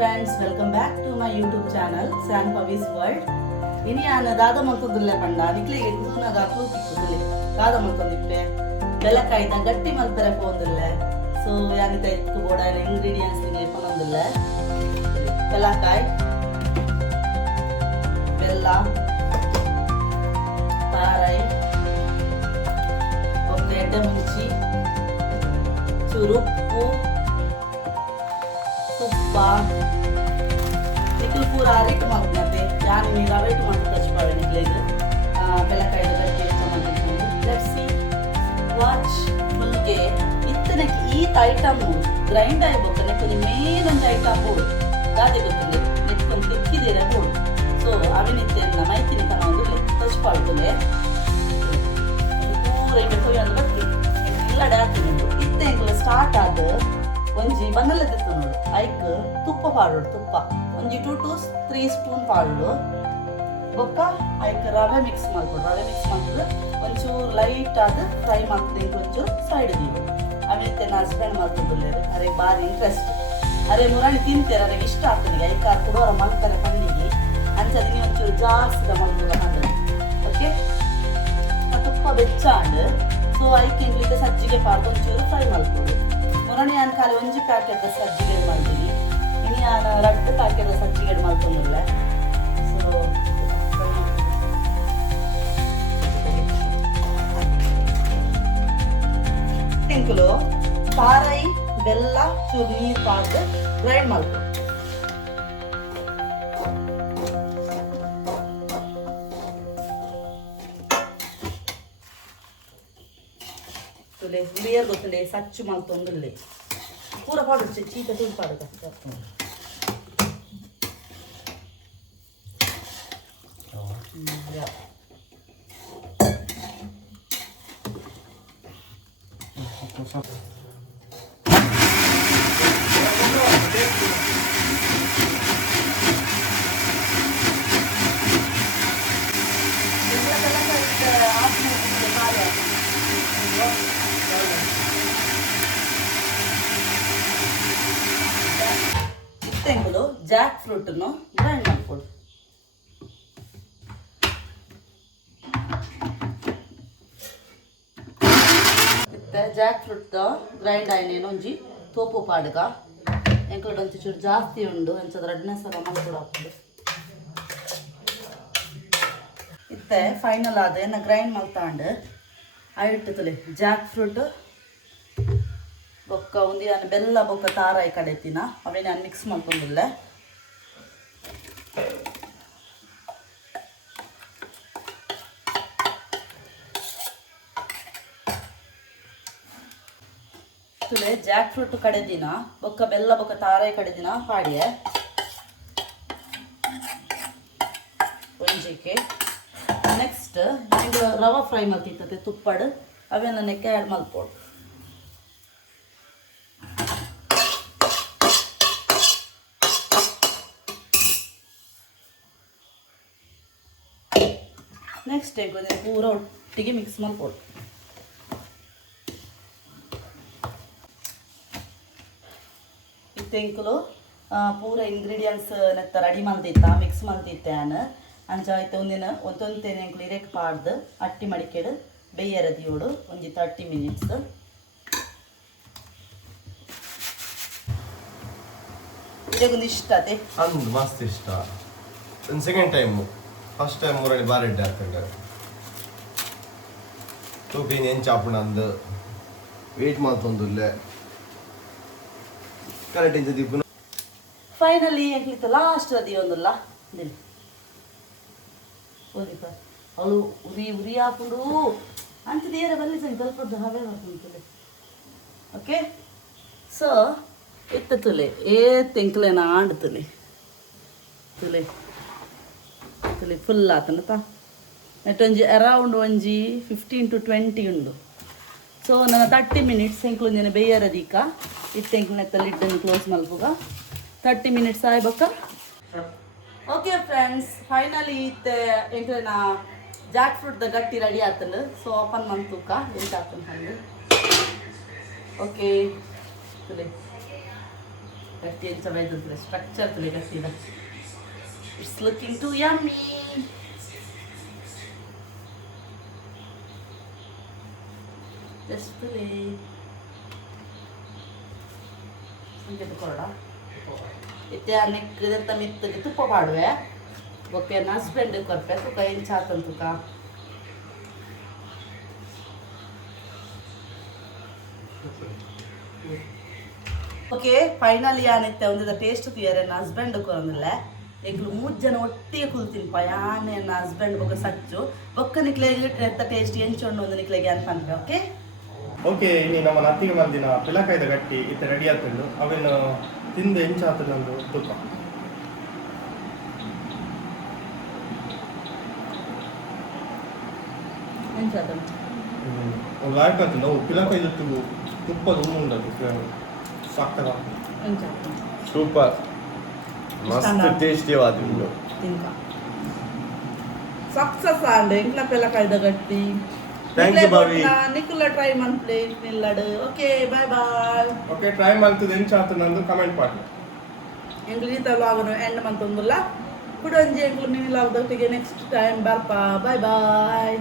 friends, welcome back to my YouTube channel San Pavi's World. Ini ana dada mantudulle panda nikle eduna ga ಕೂತಿಕ್ಕುದುಲೆ ದಾದ ಮಂತೊಂದಿಪ್ಪೆ ಬೆಲಕಾಯ್ದ ಗಟ್ಟಿ ಮಲ್ತಾರೆ ಪೋಂದುಲ್ಲೆ so ಯಾನಿತ ಇತ್ತು ಬೋಡ ingredients ನಿಗೆ ಪನೊಂದುಲ್ಲೆ ಬೆಲಕಾಯ್ ಬೆಲ್ಲ ತಾರೈ ಒಂದು ಎಡ್ಡೆ ಮುಂಚಿ ಚೂರು ಉಪ್ಪು ತುಪ್ಪ ನಿಖಿಲ್ ಪೂರ ರೇಟ್ ಮಾಡ್ತಂತೆ ಯಾರು ನೀವು ರೇಟ್ ಮಾಡ್ತಾ ತಚ್ಪಾಳೆ ನಿಖಿಲಿಗೆ ಬೆಲಕಾಯ್ದ ಗಟ್ಟಿ ಲೆಟ್ಸ್ ಸಿ ವಾಚ್ ಫುಲ್ಗೆ ಇತ್ತನಕ್ಕೆ ಈತ ಐಟಮ್ ಗ್ರೈಂಡ್ ಆಗಿಬೇಕು ನೆಕ್ಕೊಂಡು ಮೇಲೊಂದು ಐಟಮ್ ಬೋಡು ಗಾದೆ ಗೊತ್ತಿಲ್ಲ ನೆಕ್ಕೊಂಡು ತಿಕ್ಕಿದ್ದೀರ ಬೋಡು ಸೊ ಅವಿನಿತ್ತೆಲ್ಲ ಮೈತಿನಿ ತನ ಒಂದು ತಚ್ಪಾಳ್ತದೆ ಪೂರ ಈಗ ತೊಯ್ಯೊಂದು ಬತ್ತಿ ಇಲ್ಲ ಡಾಕ್ತಿನಿ ಇತ್ತೆ ಎಂಕುಲ ಸ್ಟಾರ್ಟ್ ಆದ ಒಂಜಿ ಬನ್ನಲ್ಲ ತಿತ್ತು ನೋಡು ಐಕ್ ತುಪ್ಪ ಪಾಡೋಡು ತುಪ್ಪ ಒಂಜಿ 2 to 3 ಸ್ಪೂನ್ ಪಾಡೋಡು ಬೊಕ್ಕ ಐಕ್ ರವೆ ಮಿಕ್ಸ್ ಮಾಡ್ಕೊಡು ರವೆ ಮಿಕ್ಸ್ ಮಾಡಿದ್ರೆ ಒಂಚೂರು ಲೈಟ್ ಆದ ಫ್ರೈ ಮಾಡ್ತೀನಿ ಒಂಚೂರು ಸೈಡ್ ದೀವು ಆಮೇಲೆ ನನ್ನ ಹಸ್ಬೆಂಡ್ ಮಾಡ್ತಿದ್ದಿಲ್ಲ ಅರೆ ಭಾರಿ ಇಂಟ್ರೆಸ್ಟ್ ಅರೆ ಮುರಾಣಿ ತಿಂತಾರೆ ಅರೆ ಇಷ್ಟ ಆಗ್ತದೆ ಐಕ ಕುಡೋರ ಮಾಡ್ತಾರೆ ಕಣ್ಣಿಗೆ ಅಂಚದಿನಿ ಒಂಚೂರು ಜಾಸ್ತಿ ಮಾಡ್ಬೋದು ಹಾಗೆ ಓಕೆ ತುಪ್ಪ ಬೆಚ್ಚಾಂಡ್ ಸೊ ಐಕ್ ಇಂಗ್ಲಿಕ್ಕೆ ಸಜ್ಜಿಗೆ ಪಾಡ್ದು ಒಂಚೂರು ಫ್ರೈ ಮಾಡ್ಕೊಡು ಮುರಾಣಿ ನಾನು ಖಾಲಿ ಒಂಜಿ ಪ್ಯಾಕೆಟ್ ಸಜ್ಜಿಗೆ ಮಾಡ್ತೀನಿ ಇನ್ನು ನಾನು 2 ಪ್ಯಾಕೆಟ್ ಸಜ್ಜಿಗೆ ಮಾಡ್ಕೊಂಡಿಲ್ಲ ಸೊ ತಿಂಕುಲು ತಾರೈ ಬೆಲ್ಲ ಚೂರು ನೀರು ಪಾಡ್ದು ಗ್ರೈಂಡ್ ಮಾಡ್ಕೊ ಹುಳಿಯರ್ ಗೊತ್ತಲೆ ಸಚ್ಚು ಮಾಡ್ತೊಂದುಲ್ಲೆ ಪೂರ ಪಾಡು ಚೀತ ತುಳು ಪಾಡುಗ ತೆಂಗುಲು ಜಾಕ್ ಫ್ರೂಟನ್ನು ಗ್ರೈಂಡ್ ಮಾಡ್ಕೊಡು ಮತ್ತೆ ಜಾಕ್ ಫ್ರೂಟ್ ಗ್ರೈಂಡ್ ಆಯ್ನೇನು ಒಂಜಿ ತೋಪು ಪಾಡ್ಗ ಎಂಕಡೆ ಒಂಚೂರು ಚೂರು ಜಾಸ್ತಿ ಉಂಡು ಅಂಚದ ರೆಡ್ನೆಸ್ ಎಲ್ಲ ಮಾಡ್ಕೊಡು ಹಾಕೋದು ಇತ್ತೆ ಫೈನಲ್ ಆದ ಏನ ಗ್ರೈಂಡ್ ಮಾಡ್ತಾಂಡು ಆಯಿಟ್ಟುತ್ತಲೆ ಜಾಕ್ ಫ್ರೂಟ್ ಬೊಕ್ಕ ಉಂದಿ ನಾನು ಬೆಲ್ಲ ಬೊಕ್ಕ ತಾರಾಯಿ ಕಡೆತಿನ ಅವೇ ನಾನು ಮಿಕ್ಸ್ ಮಾಡ್ಕೊಂಡಿಲ್ಲ ತುಲೆ ಜಾಕ್ ಫ್ರೂಟ್ ಕಡೆದಿನ ಬೊಕ್ಕ ಬೆಲ್ಲ ಬೊಕ್ಕ ತಾರಾಯಿ ಕಡೆದಿನ ಪಾಡಿಯೆ ಒಂಜಿಕೆ ನೆಕ್ಸ್ಟ್ ಈಗ ರವೆ ಫ್ರೈ ಮಾಡ್ತಿರ್ತದೆ ತುಪ್ಪಡು ಅವೇ ನನಗೆ ಆ್ಯಡ್ ಮಾಡ್ಕೊಡು ನೆಕ್ಸ್ಟ್ ಹೇಗೆ ಪೂರ ಒಟ್ಟಿಗೆ ಮಿಕ್ಸ್ ಮಾಡ್ಕೊಡು ಇತ್ತೆಂಕುಲು ಪೂರ ಇಂಗ್ರೀಡಿಯೆಂಟ್ಸ್ ನೆತ್ತ ರೆಡಿ ಮಾಡ್ತಿತ್ತ ಮಿಕ್ಸ್ ಮಾಡ್ತಿತ್ತೆ ನಾನು ಅಂಚ ಆಯ್ತು ಒಂದೊಂದೇನೆ ಎಂಕುಲು ಇರೇಕ್ ಪಾಡ್ದು ಅಟ್ಟಿ ಮಡಿಕೆಡು ಬೇಯರದಿಯೋಡು ಒಂಜಿ 30 ಮಿನಿಟ್ಸ್ ಇದೇಗೊಂದು ಇಷ್ಟ ಅದೇ ಅಂದು ಮಸ್ತ್ ಇಷ್ಟ ಒಂದು ಸೆಕೆಂಡ್ ಟೈಮ್ ಫಸ್ಟ್ ಟೈಮ್ ಮೂರಡಿ ಬಾರಿ ಇಡ್ಡೆ ಆಗ್ತಂಗ ತೂಪಿನ ಎಂಚಾಪುಣ ಅಂದು ವೇಟ್ ಮಾಡ್ತೊಂದುಲ್ಲೆ ಕರೆಕ್ಟ್ ಇಂಚ ದೀಪು ಫೈನಲಿ ಎಂಕ್ಲಿತ್ತು ಲಾಸ್ಟ್ ಅದಿ ಒಂದಲ್ಲ ದಿನ ಹೋಗಿಪ್ಪ ಅವಳು ಉರಿ ಹಾಕೊಂಡು ಅಂತಿದೇರ ಬಲ್ಲಿ ಸ್ವಲ್ಪದ್ದು ಹವೆ ಮಾಡ್ಕೊಂತಲೆ ಓಕೆ ಸೊ ಇತ್ತ ತುಲೆ ತೆಂಕ್ಲೆನ ಆಂಡ್ ತುಲೆ ಫುಲ್ ಆತನತ ನೆಟ್ ಒಂಜಿ ಅರೌಂಡ್ ಒಂಜಿ 15 to 20 ಉಂಡು ಸೊ ನನ್ನ 30 ಮಿನಿಟ್ಸ್ ಎಂಕ್ಲು ಒಂದಿನ ಬೇಯರದೀಕ ಇತ್ತು ಎಂಕ್ಲೆತ್ತ ಲಿಡ್ಡನ್ನು ಕ್ಲೋಸ್ ಮಲ್ಪುಗ 30 ಮಿನಿಟ್ಸ್ ಆಯ್ಬಕ್ಕ ಓಕೆ ಫ್ರೆಂಡ್ಸ್ ಫೈನಲಿ ಇತ್ತೆ ಎಂಕ್ಲೆನ ಜಾಕ್ ಫ್ರೂಟ್ ಗಟ್ಟಿ ರೆಡಿ ಆತಂದು ಸೊ ಓಪನ್ ಮಂತೂಕ ಎಂತ ಆತಂದು ಹಂಗೆ ಓಕೆ ತುಲೆ ಗಟ್ಟಿ ಎಂಚ ಬೈದಂದ್ರೆ ಸ್ಟ್ರಕ್ಚರ್ ತುಳಿ ಗಟ್ಟಿದ. It's looking too yummy. Just ತುಳಿ ಸಂಗೀತ ಕೊರಡ ಇತ್ತೆ ನೆಕ್ಕದಂತ ಮಿತ್ತಗೆ ತುಪ್ಪ ಮಾಡುವೆ ಓಕೆ ಹಸ್ಬೆಂಡ್ ಕೊರ್ಪೆ ತುಕ ಏನು ಚಾತನ್ ತುಕ ಓಕೆ ಫೈನಲಿ ಯಾನಿತ್ತೆ ಒಂದಿದ ಟೇಸ್ಟ್ ತಿಯರೆ ನನ್ನ ಹಸ್ಬೆಂಡ್ ಕೊರಂದಿಲ್ಲ ಎಗ್ಲು 3 ಜನ ಒಟ್ಟಿಗೆ ಕುಲ್ತಿನ್ಪ ಯಾನೆ ನನ್ನ ಹಸ್ಬೆಂಡ್ ಬೊಕ್ಕ ಸಚ್ಚು ಬೊಕ್ಕ ನಿಕ್ಲೆಗೆ ಎತ್ತ ಟೇಸ್ಟ್ ಎಂಚೊಂಡು ಒಂದು ನಿಕ್ಲೆಗೆ ಅನ್ಪನ್ಪೆ ಓಕೆ ಓಕೆ ಇನ್ನು ನಮ್ಮ ನತ್ತಿಗೆ ಮಂದಿನ ಪಿಲಕಾಯ್ದ ಗಟ್ಟಿ ಇತ್ತೆ ರೆಡಿ ಆಗ್ತಿದ್ದು ಅವೇನು ತಿಂದು ಎಂಚಾತು ನಂದು ತುಪ್ಪ ಎಂಚಾತನ್ ಒಂದು ಲಾಯ್ಕ್ ಆಗ್ತದೆ ನಾವು ಪಿಲಕಾಯ್ದ ತುಪ್ಪದ ಉಂಡದು ಸಕ್ಕದ ಎಂಚಾತನ್ ಸೂಪರ್ ಮಸ್ತ್ ಟೇಸ್ಟಿಯಾದ ತಿನ್ಕ ಸಕ್ಸಸ್ ಆಂಡ್ ಎಂಕ್ಲ ಪಿಲಕಾಯ್ದ ಗಟ್ಟಿ Thank you, Bobby. ನಿಖುಲ ಟ್ರೈ ಮಾಡ್ಲಿ ನಿಲ್ಲಡು okay bye bye okay try ಮಾಡ್ತದೆ ಎಂಚಾತು ನಂದು ಕಮೆಂಟ್ ಮಾಡಿ ಎಂಗ್ಲು ಈ ಲಾಗನು ಎಂಡ್ ಮಂತೊಂದುಲ್ಲ ಕುಡೊಂಜಿ ಎಂಗ್ಲು ಮಿನಿ ಲಾಗ್ದೊಟ್ಟಿಗೆ ನೆಕ್ಸ್ಟ್ ಟೈಮ್ ಬರ್ಪಾ ಬಾಯ್ ಬಾಯ್